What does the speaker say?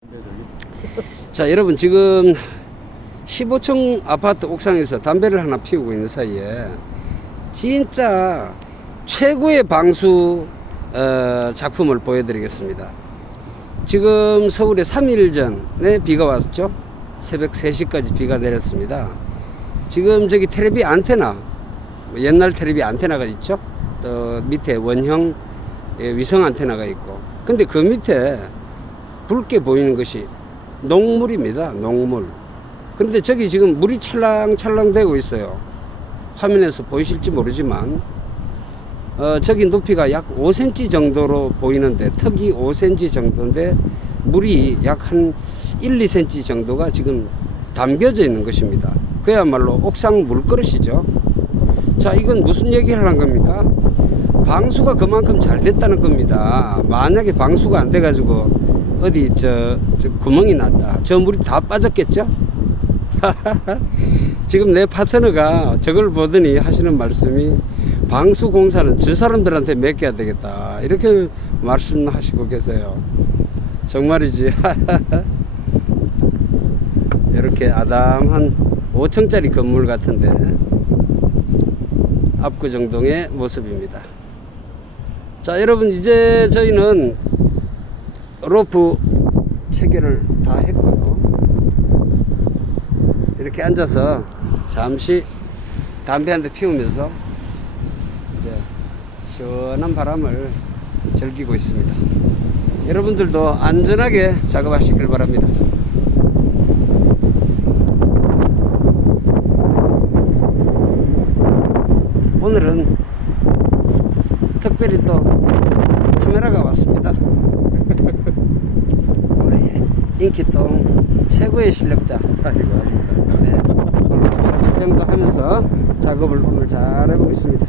자, 여러분 지금 15층 아파트 옥상에서 담배를 하나 피우고 있는 사이에 진짜 최고의 방수 어, 작품을 보여드리겠습니다. 지금 서울에 3일 전에 비가 왔죠. 새벽 3시까지 비가 내렸습니다. 지금 저기 테레비 안테나, 뭐 옛날 테레비 안테나가 있죠. 또 밑에 원형 예, 위성 안테나가 있고. 근데 그 밑에 붉게 보이는 것이 녹물입니다. 녹물. 그런데 저기 지금 물이 찰랑찰랑 되고 있어요. 화면에서 보이실지 모르지만 어, 저기 높이가 약 5cm 정도로 보이는데 턱이 5cm 정도인데 물이 약 한 1, 2cm 정도가 지금 담겨져 있는 것입니다. 그야말로 옥상 물그릇이죠. 자, 이건 무슨 얘기를 한 겁니까? 방수가 그만큼 잘 됐다는 겁니다. 만약에 방수가 안 돼가지고 어디 저, 저 구멍이 났다. 저 물이 다 빠졌겠죠? 지금 내 파트너가 저걸 보더니 하시는 말씀이 방수 공사는 저 사람들한테 맡겨야 되겠다. 이렇게 말씀하시고 계세요. 정말이지. 이렇게 아담한 5층짜리 건물 같은데 압구정동의 모습입니다. 자, 여러분 이제 저희는 로프 체결을 다 했고요. 이렇게 앉아서 잠시 담배 한 대 피우면서 이제 시원한 바람을 즐기고 있습니다. 여러분들도 안전하게 작업하시길 바랍니다. 오늘은 특별히 또 카메라가 왔습니다. 인기동 최고의 실력자. 네, 오늘 카메라 촬영도 하면서 작업을 오늘 잘 해보겠습니다.